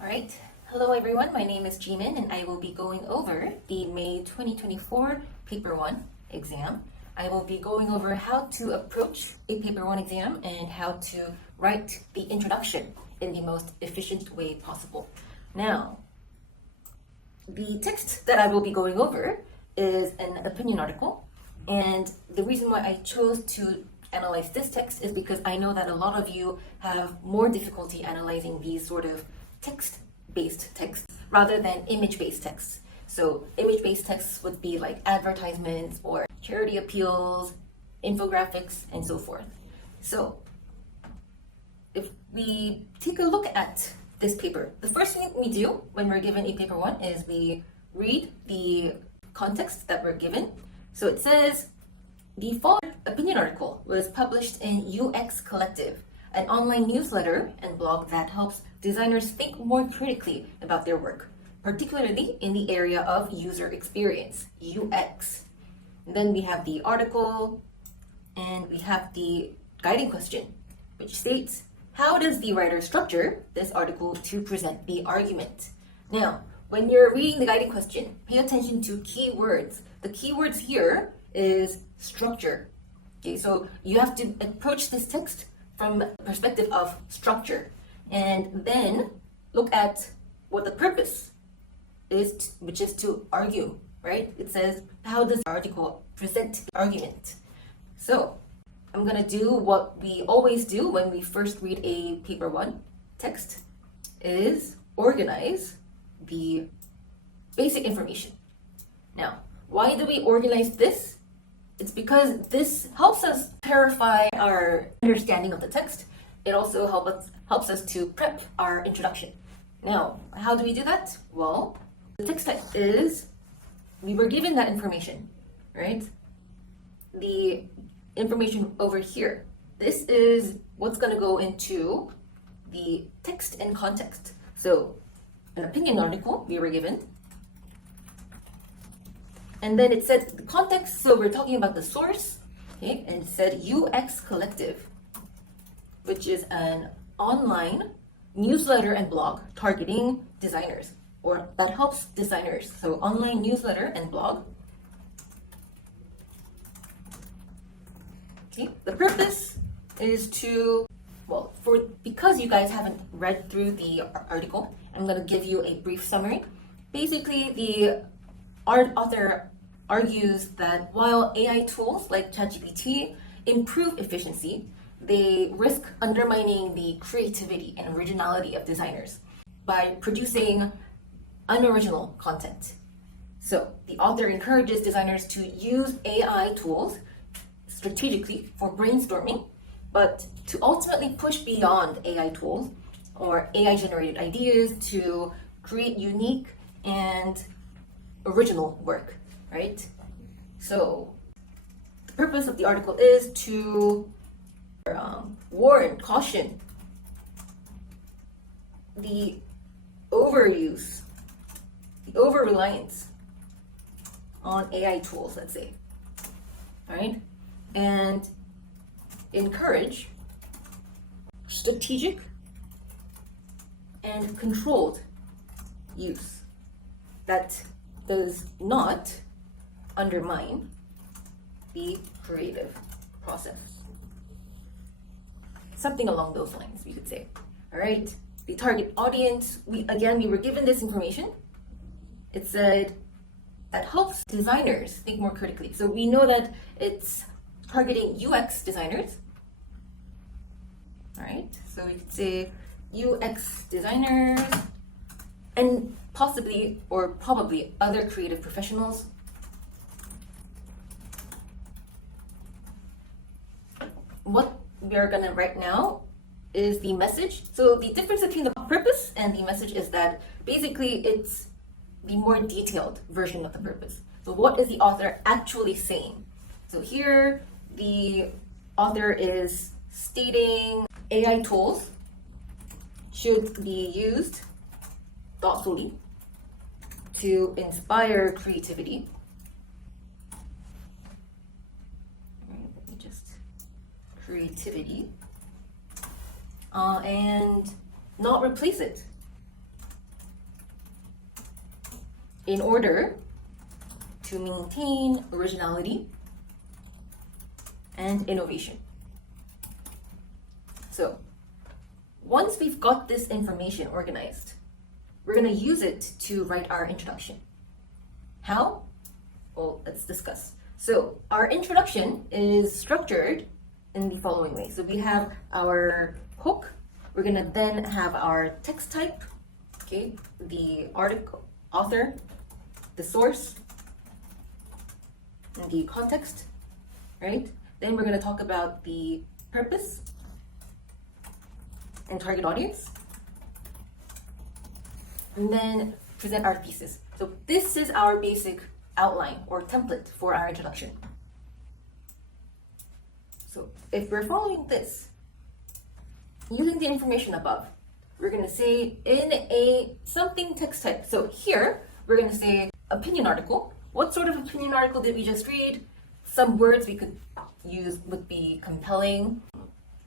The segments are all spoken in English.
Alright, hello everyone, my name is Jimin and I will be going over the May 2024 Paper 1 exam. I will be going over how to approach a Paper 1 exam and how to write the introduction in the most efficient way possible. Now, the text that I will be going over is an opinion article, and the reason why I chose to analyze this text is because I know that a lot of you have more difficulty analyzing these sort of text-based texts rather than image-based texts. So image-based texts would be like advertisements or charity appeals, infographics, and so forth. So if we take a look at this paper, the first thing we do when we're given a paper 1 is we read the context that we're given. So it says, the following opinion article was published in UX Collective, an online newsletter and blog that helps designers think more critically about their work, particularly in the area of user experience, UX. And then we have the article, and we have the guiding question, which states, how does the writer structure this article to present the argument? Now, when you're reading the guiding question, pay attention to keywords. The keywords here is structure. Okay, so you have to approach this text from the perspective of structure, and then look at what the purpose is, which is to argue, right? It says, how does the article present the argument? So I'm gonna do what we always do when we first read a paper 1 text, is organize the basic information. Now, why do we organize this? It's because this helps us clarify our understanding of the text. It also helps us to prep our introduction. Now, how do we do that? Well, the text is, we were given that information, right? The information over here. This is what's going to go into the text and context. So, an opinion article we were given. And then it said the context, so we're talking about the source, okay? And it said UX Collective, which is an online newsletter and blog targeting designers, or that helps designers. So online newsletter and blog. Okay, the purpose is to, well, because you guys haven't read through the article, I'm going to give you a brief summary. Basically, the author argues that while AI tools like ChatGPT improve efficiency, they risk undermining the creativity and originality of designers by producing unoriginal content. So the author encourages designers to use AI tools strategically for brainstorming, but to ultimately push beyond AI tools or AI-generated ideas to create unique and original work, right? So the purpose of the article is to warn, caution the overuse, the over-reliance on AI tools, let's say, right? And encourage strategic and controlled use that does not undermine the creative process. Something along those lines, we could say. All right, the target audience, we were given this information. It said that helps designers think more critically. So we know that it's targeting UX designers. All right, so we could say UX designers, and possibly or probably other creative professionals. What we are going to write now is the message. So the difference between the purpose and the message is that basically it's the more detailed version of the purpose. So what is the author actually saying? So here the author is stating AI tools should be used thoughtfully to inspire creativity. Let me just creativity and not replace it. in order to maintain originality and innovation. So, once we've got this information organized, we're going to use it to write our introduction. How? Well, let's discuss. So, our introduction is structured in the following way. So, we have our hook. We're going to then have our text type, okay, the article, author, the source, and the context, right? Then we're going to talk about the purpose and target audience, and then present our thesis. So this is our basic outline or template for our introduction. So if we're following this, using the information above, we're going to say in a something text type. So here, we're going to say opinion article. What sort of opinion article did we just read? Some words we could use would be compelling,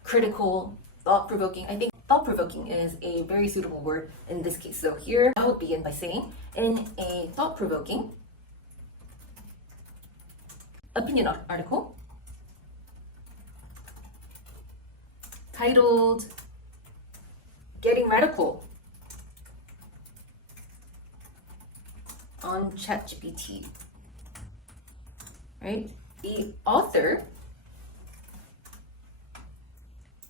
critical, thought-provoking. I think thought-provoking is a very suitable word in this case. So here, I would begin by saying, in a thought-provoking opinion article titled Getting Radical on ChatGPT, right? The author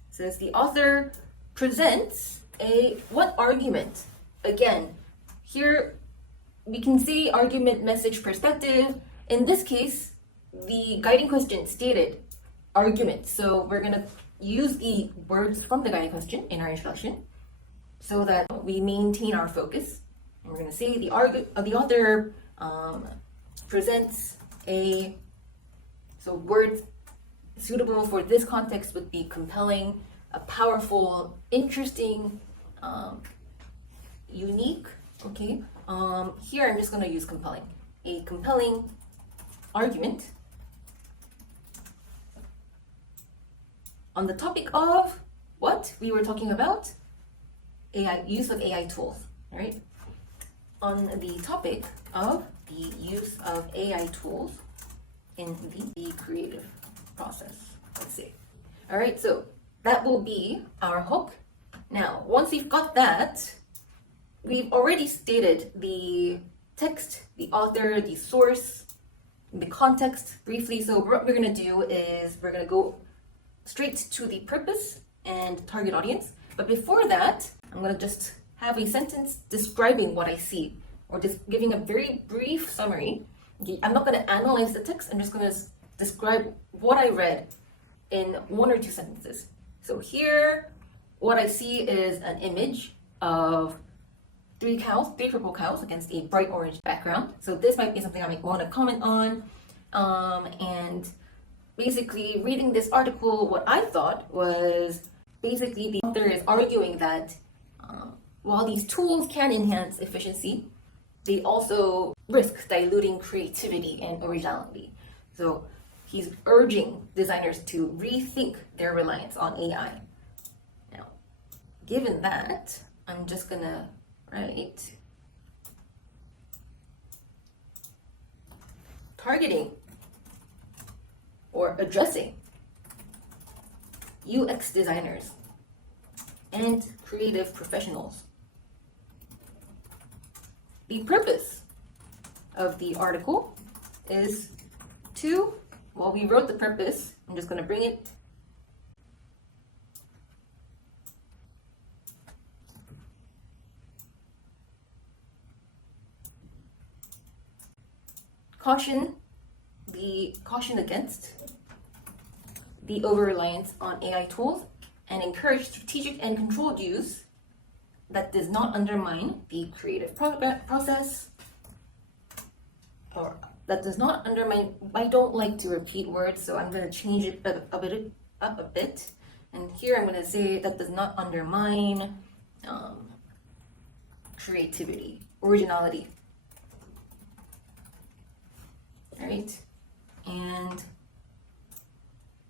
says the author presents what argument? Again, here we can say argument, message, perspective. In this case, the guiding question stated argument. So we're going to use the words from the guiding question in our introduction so that we maintain our focus. And we're going to say the author presents so words suitable for this context would be compelling, a powerful, interesting, unique, okay? Here I'm just going to use compelling. A compelling argument on the topic of what we were talking about, AI, use of AI tools, right? On the topic of the use of AI tools in the creative process, let's say. All right, so that will be our hook. Now, once we've got that, we've already stated the text, the author, the source, the context briefly. So what we're going to do is we're going to go straight to the purpose and target audience. But before that, I'm going to just have a sentence describing what I see, or just giving a very brief summary. Okay, I'm not going to analyze the text. I'm just going to describe what I read in 1 or 2 sentences. So here, what I see is an image of 3 purple cows against a bright orange background. So this might be something I might want to comment on. And basically, reading this article, what I thought was basically the author is arguing that while these tools can enhance efficiency, they also risk diluting creativity and originality. So he's urging designers to rethink their reliance on AI. Now, given that, I'm just gonna write targeting or addressing UX designers and creative professionals. The purpose of the article is to, well, we wrote the purpose. I'm just going to bring it. Caution against the over-reliance on AI tools and encourage strategic and controlled use that does not undermine the creative process, or that does not undermine. I don't like to repeat words, so I'm going to change it up a bit. And here I'm going to say that does not undermine creativity, originality. All right, and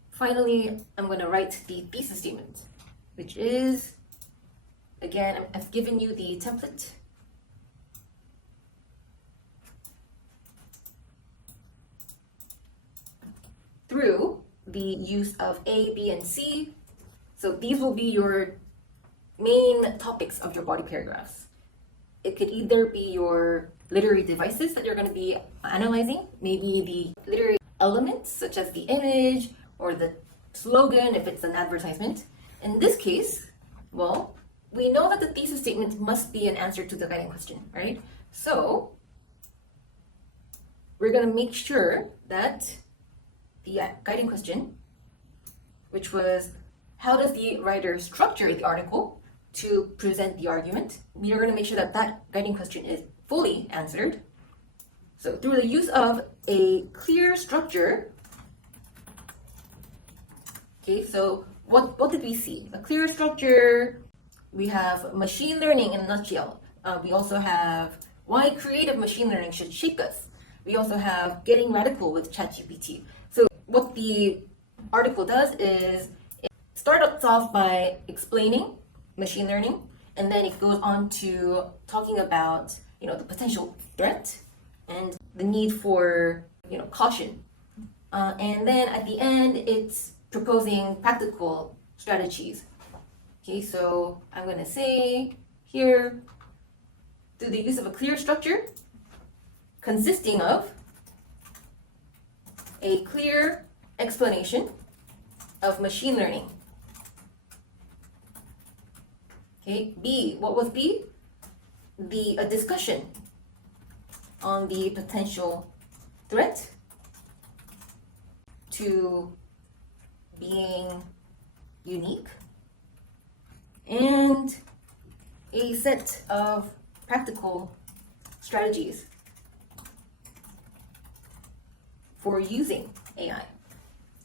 finally, I'm going to write the thesis statement, which is, again, I've given you the template. through the use of A, B, and C. So these will be your main topics of your body paragraphs. It could either be your literary devices that you're going to be analyzing, maybe the literary elements such as the image or the slogan if it's an advertisement. In this case, well, we know that the thesis statement must be an answer to the guiding question, right? So we're going to make sure that the guiding question, which was how does the writer structure the article to present the argument, we are going to make sure that that guiding question is fully answered. So through the use of a clear structure, okay, so what did we see? A clear structure, we have machine learning in a nutshell. We also have why creative machine learning should shake us. We also have getting radical with ChatGPT. So what the article does is it starts off by explaining machine learning, and then it goes on to talking about the potential threat and the need for caution. And then at the end, it's proposing practical strategies. Okay, so I'm going to say here, through the use of a clear structure consisting of a clear explanation of machine learning. Okay, B, what was B? A discussion on the potential threat to being unique, and a set of practical strategies for using AI.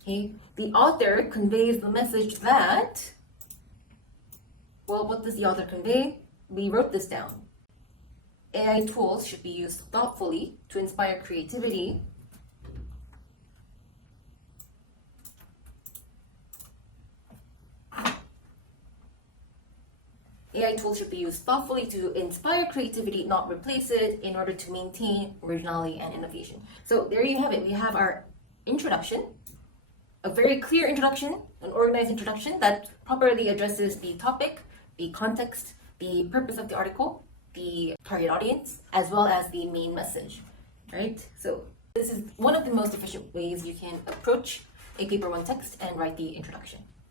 Okay, the author conveys the message that, well, what does the author convey? We wrote this down. AI tools should be used thoughtfully to inspire creativity. AI tools should be used thoughtfully to inspire creativity, not replace it, in order to maintain originality and innovation. So there you have it. We have our introduction, a very clear introduction, an organized introduction that properly addresses the topic, the context, the purpose of the article, the target audience, as well as the main message, right? So this is one of the most efficient ways you can approach a paper one text and write the introduction.